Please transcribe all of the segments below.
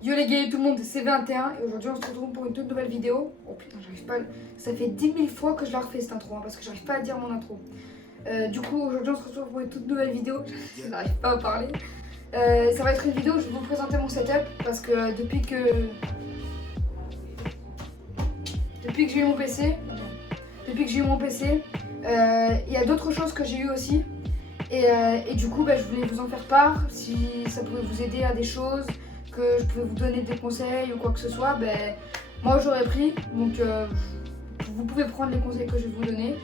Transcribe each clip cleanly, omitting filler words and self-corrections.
Yo les gars et tout le monde, c'est 21 et aujourd'hui on se retrouve pour une toute nouvelle vidéo. Oh putain, j'arrive pas. Ça fait 10 000 fois que je la refais cette intro parce que j'arrive pas à dire mon intro. Du coup, aujourd'hui on se retrouve pour une toute nouvelle vidéo. Je n'arrive pas à parler. Ça va être une vidéo où je vais vous présenter mon setup parce que depuis que j'ai eu mon PC, il y a d'autres choses que j'ai eu aussi. Et du coup, je voulais vous en faire part si ça pouvait vous aider à des choses, que je pouvais vous donner des conseils ou quoi que ce soit. Moi j'aurais pris, donc vous pouvez prendre les conseils que je vais vous donner.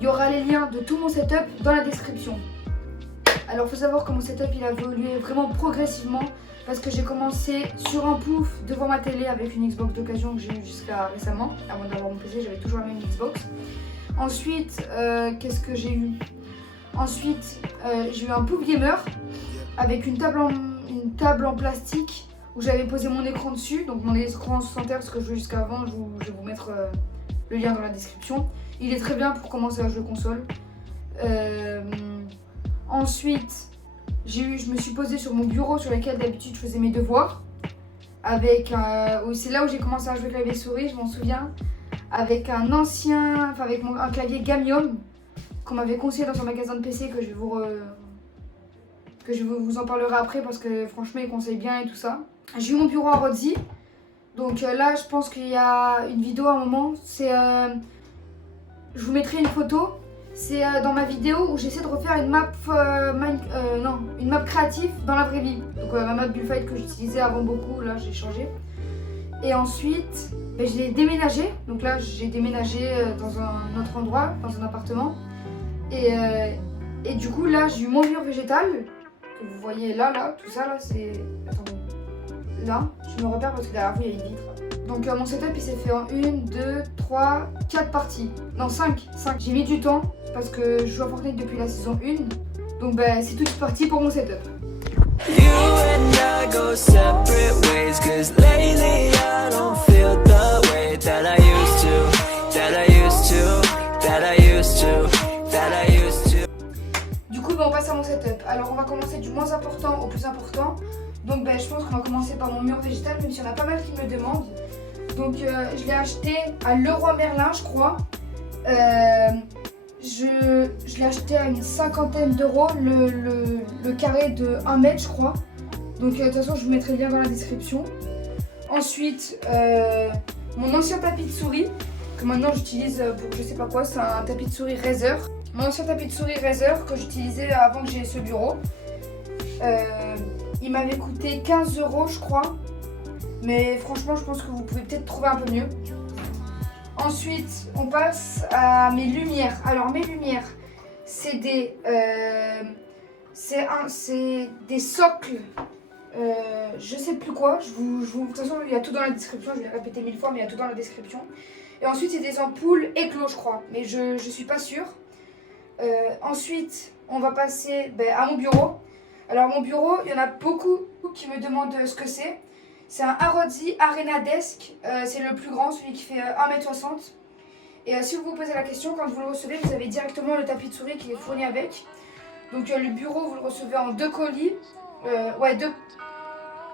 Il y aura les liens de tout mon setup dans la description. Alors il faut savoir que mon setup il a évolué vraiment progressivement parce que j'ai commencé sur un pouf devant ma télé avec une Xbox d'occasion que j'ai eu jusqu'à récemment. Avant d'avoir mon PC, j'avais toujours la même Xbox. Ensuite, qu'est-ce que j'ai eu? Ensuite, j'ai eu un pouf gamer avec une table en plastique où j'avais posé mon écran dessus. Donc mon écran 60 Hz que je jouais jusqu'à avant, je vais vous mettre le lien dans la description. Il est très bien pour commencer à jouer console. Ensuite, je me suis posée sur mon bureau sur lequel d'habitude je faisais mes devoirs. C'est là où j'ai commencé à jouer clavier souris, je m'en souviens. Avec un clavier Gamium qu'on m'avait conseillé dans un magasin de PC que je vous en parlerai après parce que franchement il conseille bien et tout ça. J'ai eu mon bureau à Rodzi. Donc là je pense qu'il y a une vidéo à un moment. Je vous mettrai une photo. C'est dans ma vidéo où j'essaie de refaire une map créative dans la vraie vie. Donc ma map Bullfight que j'utilisais avant beaucoup, là j'ai changé. Et ensuite je l'ai déménagé. Donc là j'ai déménagé dans un autre endroit, dans un appartement. Et du coup là j'ai eu mon mur végétal que vous voyez là, tout ça là c'est... Attendez. Là, je me repère parce que derrière vous il y a une vitre. Donc mon setup il s'est fait en 1, 2, 3, 4 parties. Non 5. J'ai mis du temps parce que je joue à Fortnite depuis la saison 1. Donc c'est tout parti pour mon setup. You and I go separate ways, 'cause lately I don't feel the way that I used to, that I used to, that I used to, that I used to. Du coup on passe à mon setup. Alors on va commencer du moins important au plus important. Donc je pense qu'on va commencer par mon mur végétal, même s'il y en a pas mal qui me le demandent. Donc je l'ai acheté à Leroy Merlin je crois. Je l'ai acheté à une cinquantaine d'euros le carré de 1 mètre je crois. Donc de toute façon je vous mettrai le lien dans la description. Ensuite mon ancien tapis de souris que maintenant j'utilise pour je sais pas quoi, c'est un tapis de souris Razer. Mon ancien tapis de souris Razer que j'utilisais avant que j'ai ce bureau. Il m'avait coûté 15 euros je crois. Mais franchement je pense que vous pouvez peut-être trouver un peu mieux. Ensuite on passe à mes lumières. Alors mes lumières c'est des socles. Je sais plus quoi. De toute façon il y a tout dans la description. Je vais répéter 1000 fois mais il y a tout dans la description. Et ensuite c'est des ampoules éclos je crois. Mais je suis pas sûre. Ensuite on va passer à mon bureau. Alors mon bureau il y en a beaucoup qui me demandent ce que c'est. C'est un Arodzi Arena Desk, c'est le plus grand, celui qui fait 1m60. Et si vous vous posez la question, quand vous le recevez, vous avez directement le tapis de souris qui est fourni avec. Donc le bureau, vous le recevez en 2 colis.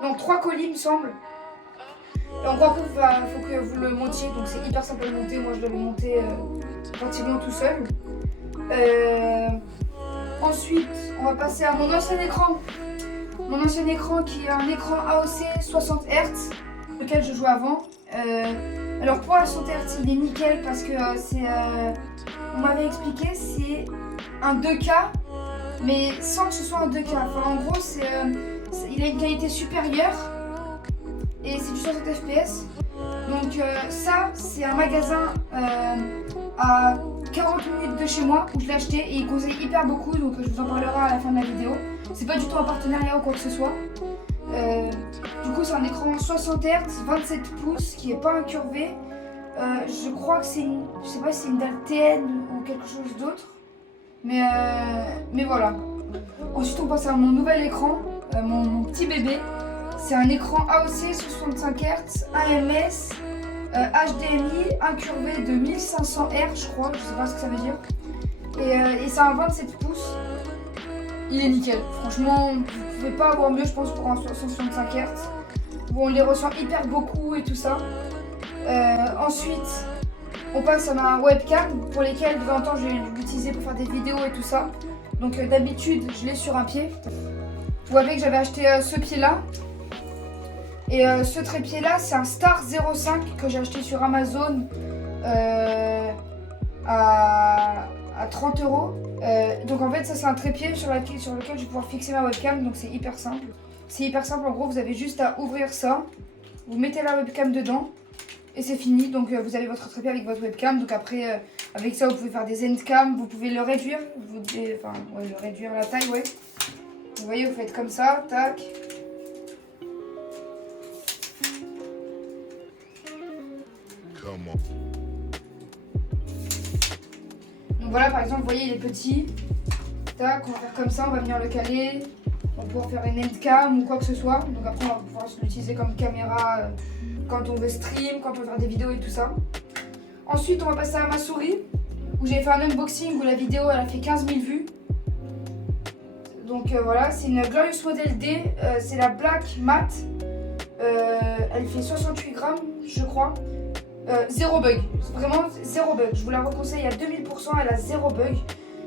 Non, 3 colis il me semble. Et en gros, il faut que vous le montiez, donc c'est hyper simple à monter. Moi je l'avais monté pratiquement tout seul. Ensuite, on va passer à mon ancien écran. Mon ancien écran qui est un écran AOC 60 Hz, lequel je jouais avant. Alors pour la 60 Hz, il est nickel parce que on m'avait expliqué, c'est un 2K, mais sans que ce soit un 2K. Enfin en gros, il a une qualité supérieure et c'est du 60 FPS. Donc ça, c'est un magasin à 40 minutes de chez moi où je l'ai acheté et il conseille hyper beaucoup, donc je vous en parlerai à la fin de la vidéo. C'est pas du tout un partenariat ou quoi que ce soit. Du coup c'est un écran 60 Hz, 27 pouces qui est pas incurvé. Je crois que je sais pas si c'est une dalle TN ou quelque chose d'autre. Mais voilà. Ensuite on passe à mon nouvel écran, mon petit bébé. C'est un écran AOC 65 Hz, AMS, HDMI, incurvé de 1500 R je crois, je sais pas ce que ça veut dire. Et c'est un 27 pouces. Il est nickel, franchement vous pouvez pas avoir mieux je pense pour un 165 Hz. où on les ressent hyper beaucoup et tout ça. Ensuite, on passe à ma webcam pour lesquelles de temps en temps je vais l'utiliser pour faire des vidéos et tout ça. Donc d'habitude je l'ai sur un pied. Vous voyez que j'avais acheté ce pied là. Et ce trépied là c'est un Star 05 que j'ai acheté sur Amazon à 30 €. Donc en fait ça c'est un trépied sur lequel je vais pouvoir fixer ma webcam. Donc c'est hyper simple. C'est hyper simple, en gros vous avez juste à ouvrir ça. Vous mettez la webcam dedans. Et c'est fini, donc vous avez votre trépied avec votre webcam. Donc après, avec ça, vous pouvez faire des endcam, vous pouvez le réduire. Le réduire la taille, ouais. Vous voyez, vous faites comme ça, tac. Donc voilà, par exemple, vous voyez, il est petit. Tac, on va faire comme ça, on va venir le caler. On va pouvoir faire une endcam ou quoi que ce soit. Donc après, on va pouvoir l'utiliser comme caméra quand on veut stream, quand on veut faire des vidéos et tout ça. Ensuite, on va passer à ma souris, où j'ai fait un unboxing où la vidéo elle a fait 15 000 vues. Donc voilà, c'est une Glorious Model D, c'est la Black Matte. Elle fait 68 grammes, je crois. Zéro bug, vraiment zéro bug. Je vous la reconseille à 2000%, elle a zéro bug.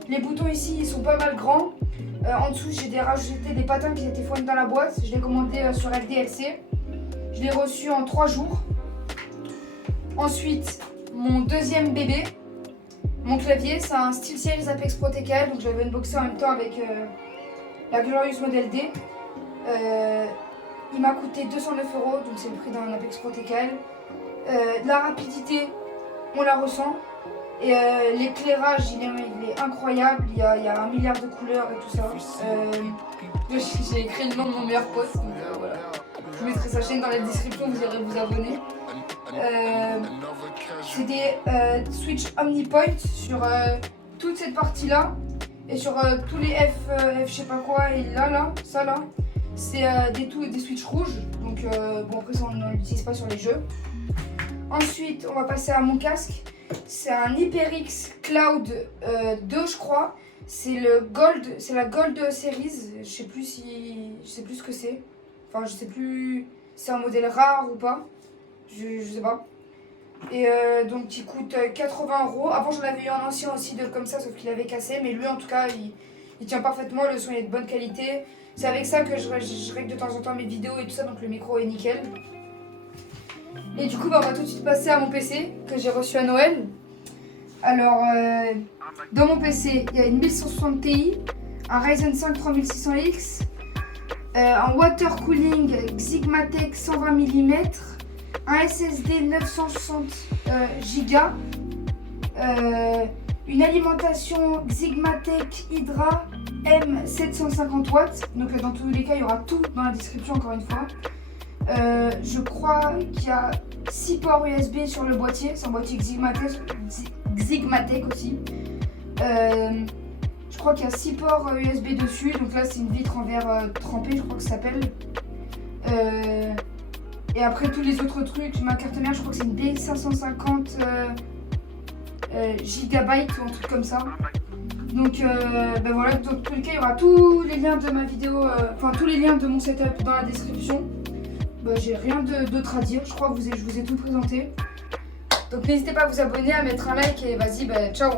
Les boutons ici, ils sont pas mal grands. En dessous, j'ai rajouté des patins qui étaient fournis dans la boîte. Je l'ai commandé sur LDLC. Je l'ai reçu en 3 jours. Ensuite, mon deuxième bébé, mon clavier, c'est un SteelSeries Apex Protocol. Donc j'avais unboxé en même temps avec la Glorious Model D. Il m'a coûté 209 €, donc c'est le prix d'un Apex Protocol. La rapidité, on la ressent. Et l'éclairage, il est incroyable. Il y a 1 milliard de couleurs et tout ça. J'ai écrit le nom de mon meilleur pote. Donc voilà. Je mettrai sa chaîne dans la description, vous irez vous abonner. C'est des switch OmniPoint sur toute cette partie là. Et sur tous les F je sais pas quoi. Et là, ça là. C'est des switches rouges. Donc bon, après ça on ne l'utilise pas sur les jeux. Ensuite, on va passer à mon casque. C'est un HyperX Cloud 2, je crois. C'est la Gold Series. Je sais plus ce que c'est. Enfin, je sais plus si c'est un modèle rare ou pas. Je sais pas. Et donc, il coûte 80 €. Avant, j'en avais eu un ancien aussi comme ça, sauf qu'il avait cassé. Mais lui, en tout cas, il tient parfaitement. Le son est de bonne qualité. C'est avec ça que je règle de temps en temps mes vidéos et tout ça. Donc, le micro est nickel. Et du coup, on va tout de suite passer à mon PC que j'ai reçu à Noël. Alors, dans mon PC, il y a une 1160 Ti, un Ryzen 5 3600X, un water cooling Xigmatech 120 mm, un SSD 960 Go, une alimentation Xigmatech Hydra M750 watts. Donc dans tous les cas, il y aura tout dans la description encore une fois. Je crois qu'il y a 6 ports USB sur le boîtier, c'est un boîtier Xigmatech aussi. Je crois qu'il y a 6 ports USB dessus, donc là c'est une vitre en verre trempé, je crois que ça s'appelle. Et après tous les autres trucs, ma carte mère, je crois que c'est une B550 GB ou un truc comme ça. Donc ben voilà, dans tous les cas il y aura tous les liens de ma vidéo, enfin tous les liens de mon setup dans la description. Bah, j'ai rien d'autre à dire, je crois que je vous ai tout présenté. Donc n'hésitez pas à vous abonner, à mettre un like et vas-y, bah, ciao.